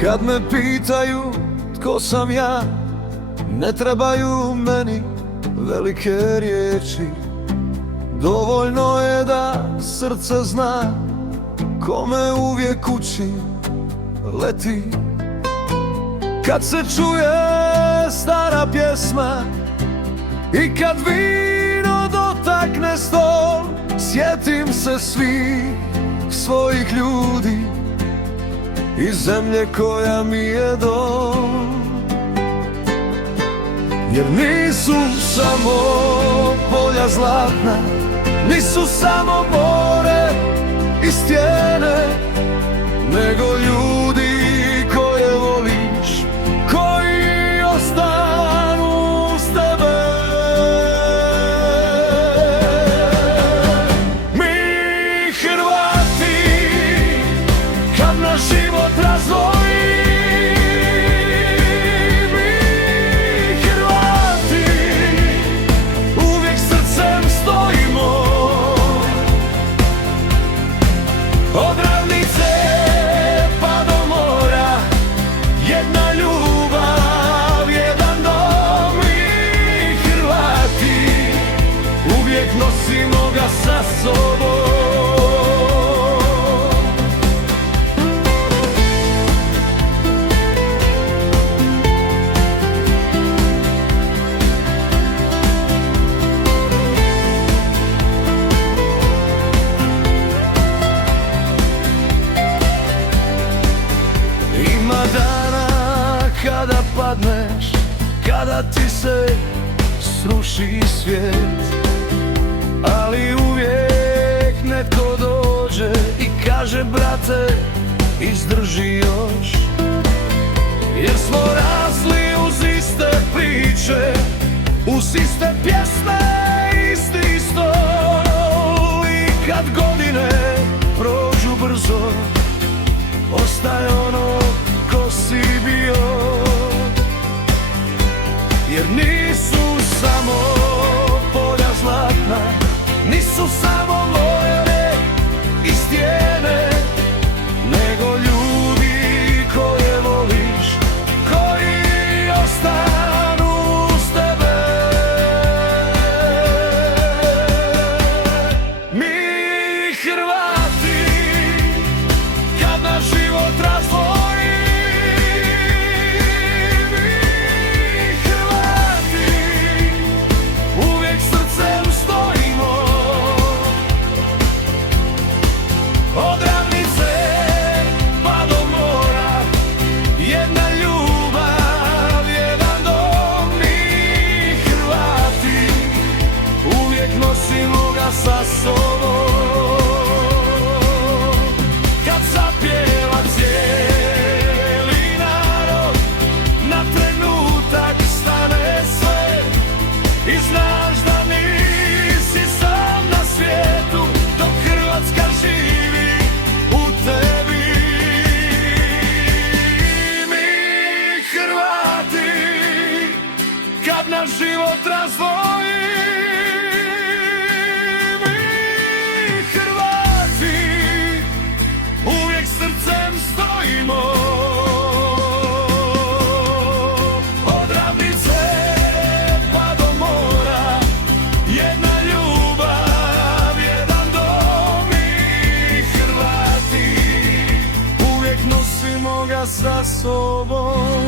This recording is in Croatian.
Kad me pitaju tko sam ja, ne trebaju meni velike riječi. Dovoljno je da srce zna kome uvijek kući leti. Kad se čuje stara pjesma i kad vino dotakne stol, sjetim se svih svojih ljudi i zemlje koja mi je dom. Jer nisu samo polja zlatna, nisu samo more i stijene, nego ljudi koje voliš, koji ostanu uz tebe. Mi Hrvati, kad naš život razdvoji, od ravnice pa do mora, jedna ljubav, jedan dom. Mi Hrvati uvijek nosimo ga sa sobom. Kada padneš, kada ti se sruši svijet, ali uvijek netko dođe i kaže brate, izdrži još. Jer smo rasli uz iste priče, uz iste pjesme, isti stol. I kad godine prođu brzo, ostaje ono ko si bio. Jer nisu samo polja zlatna, nisu samo more i stijene, nego ljudi koje voliš, koji ostanu uz tebe. Mi Hrvati, kad naš život razdvoji, od ravnice pa do mora, jedna ljubav, jedan dom. Mi Hrvati uvijek nosimo ga sa sobom. Kad zapjeva cijeli narod, na trenutak stane sve i znaš da nisi sam na svijetu, dok Hrvatska živi u tebi. Mi Hrvati, kad naš život razdvoji, mi Hrvati uvijek srcem stojimo. Od ravnice pa do mora, jedna ljubav, jedan dom. Mi Hrvati uvijek nosimo ga sa sobom.